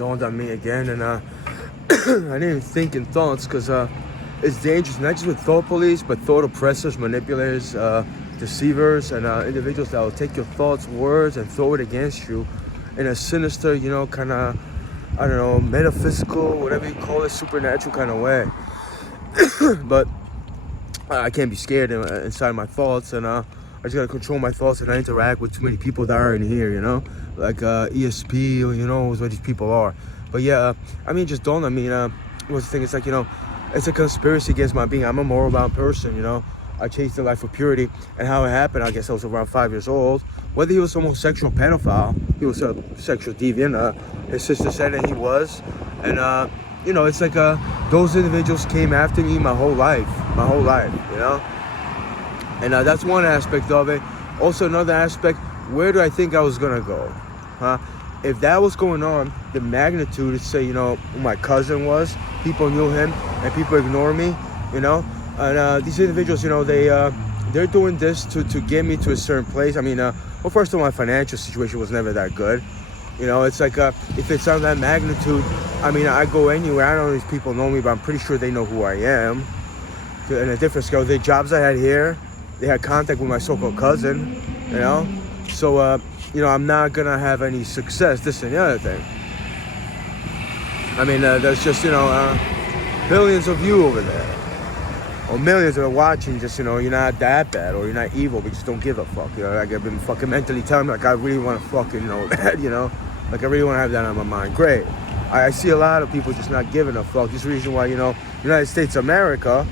dawned on me again, and I didn't think in thoughts because it's dangerous, not just with thought police, but thought oppressors, manipulators, deceivers, and individuals that will take your thoughts, words, and throw it against you in a sinister, kind of, I don't know, metaphysical, whatever you call it, supernatural kind of way. But I can't be scared inside my thoughts, and I just gotta control my thoughts and not interact with too many people that are in here, like ESP, what these people are. But yeah, just dawned on me, what's the thing, it's like, it's a conspiracy against my being. I'm a moral-bound person, I chased the life of purity, and how it happened, I guess I was around 5 years old. Whether he was a homosexual pedophile, he was a sexual deviant, his sister said that he was, and it's like those individuals came after me my whole life, and that's one aspect of it. Also, another aspect, where do I think I was gonna go? If that was going on, the magnitude, let's say, who my cousin was, people knew him, and people ignore me, and these individuals, they're doing this to get me to a certain place. Well, first of all, my financial situation was never that good. It's like, if it's on that magnitude, I go anywhere. I don't know if these people know me, but I'm pretty sure they know who I am. In a different scale, the jobs I had here, they had contact with my so-called cousin, So, I'm not gonna have any success, this and the other thing. There's just, billions of you over there. Or millions that are watching, just, you're not that bad, or you're not evil, but just don't give a fuck, like I've been fucking mentally telling me, like, I really want to fucking, that, like I really want to have that on my mind. Great. I see a lot of people just not giving a fuck. This is the reason why, United States of America,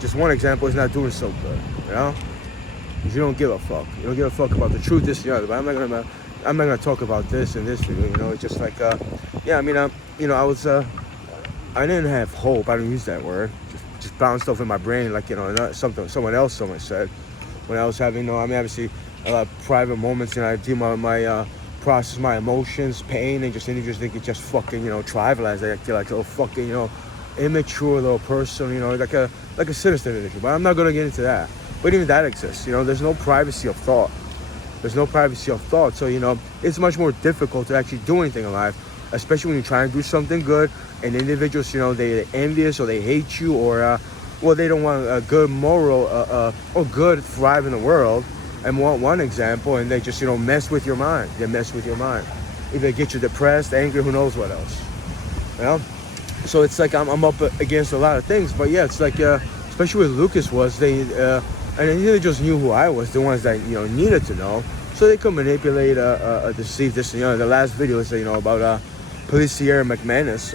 just one example, is not doing so good, Because you don't give a fuck. You don't give a fuck about the truth, this and the other, but I'm not gonna talk about this and this video, it's just like, I didn't have hope, I don't use that word, just bounced off in my brain, like, someone said, when I was having, obviously, a lot of private moments, I deal my process my emotions, pain, and just individuals think it's just fucking, trivialized. I feel like a fucking, immature little person, like a sinister individual. But I'm not gonna get into that. But even that exists, there's no privacy of thought. So, it's much more difficult to actually do anything in life, especially when you're trying to do something good, and individuals, they're envious, or they hate you, or, they don't want a good moral, or good thrive in the world, and want one example, and they just, mess with your mind. They mess with your mind. If they get you depressed, angry, who knows what else, So it's like I'm up against a lot of things, but yeah, it's like, especially with Lucas and they just knew who I was, the ones that, needed to know, so they could manipulate, deceive, this, the last video is, about, Policia McManus,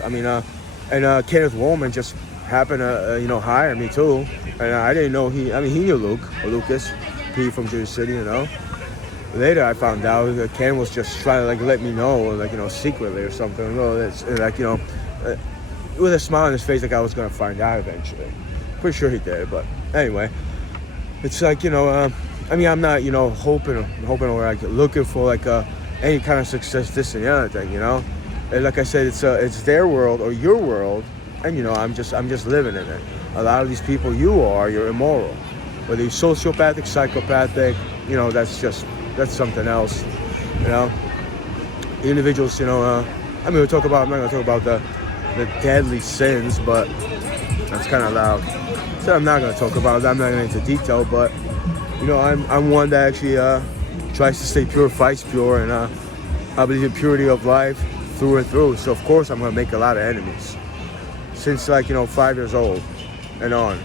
and Kenneth Woolman just happened to, hire me too, and I didn't know he knew Lucas, P from Jersey City, Later I found out that Ken was just trying to, like, let me know, like, secretly or something, with a smile on his face, like I was gonna find out eventually. Pretty sure he did, but anyway, it's like, I'm not, hoping or like looking for like any kind of success, this and the other thing, And like I said, it's their world or your world, and I'm just living in it. A lot of these people, you're immoral, whether you're sociopathic, psychopathic, that's something else, Individuals, we'll talk about. I'm not gonna talk about the deadly sins, but that's kind of loud. So I'm not gonna talk about that. I'm not gonna into detail, but I'm one that actually tries to stay pure, fights pure, and I believe in purity of life through and through. So of course I'm gonna make a lot of enemies since 5 years old and on.